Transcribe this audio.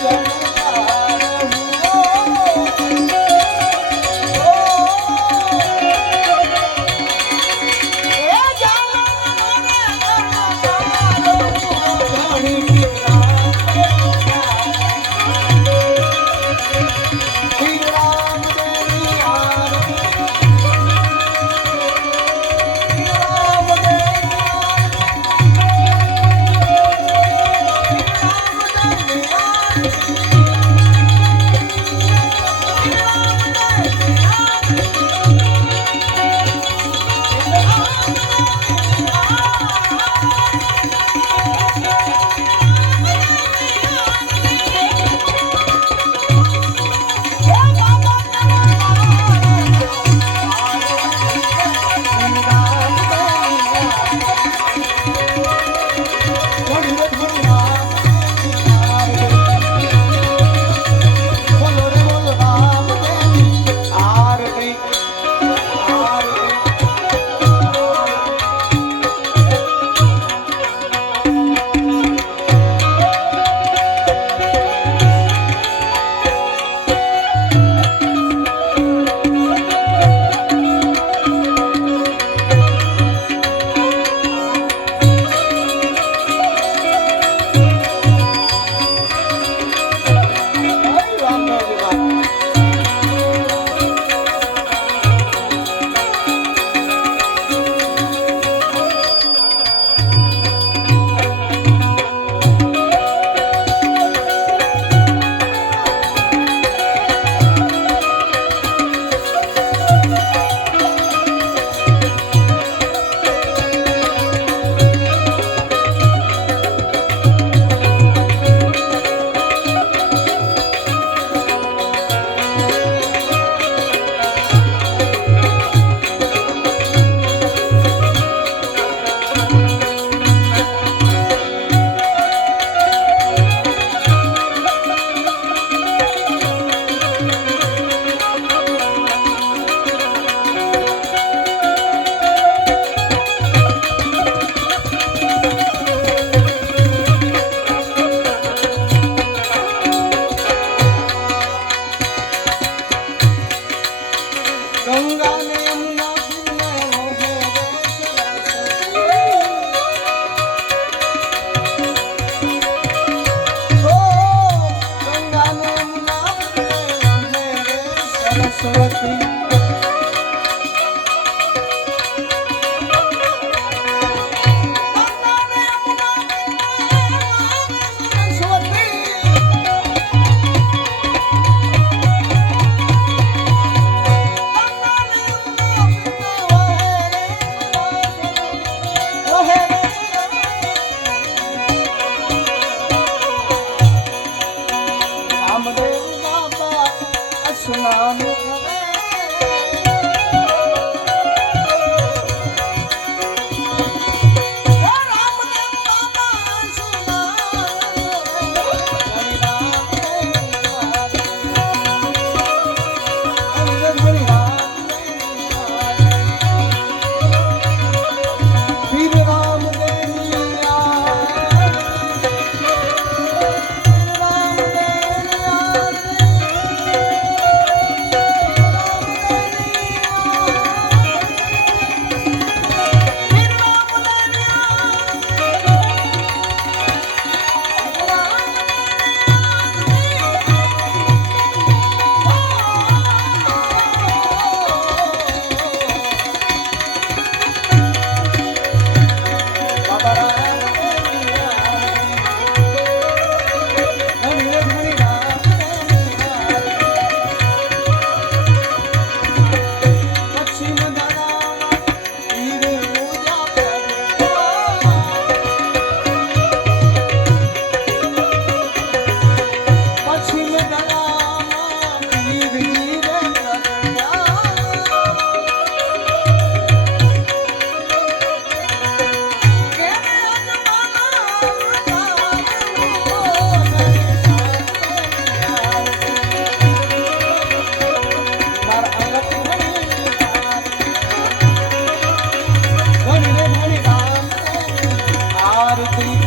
Yeah. Maruti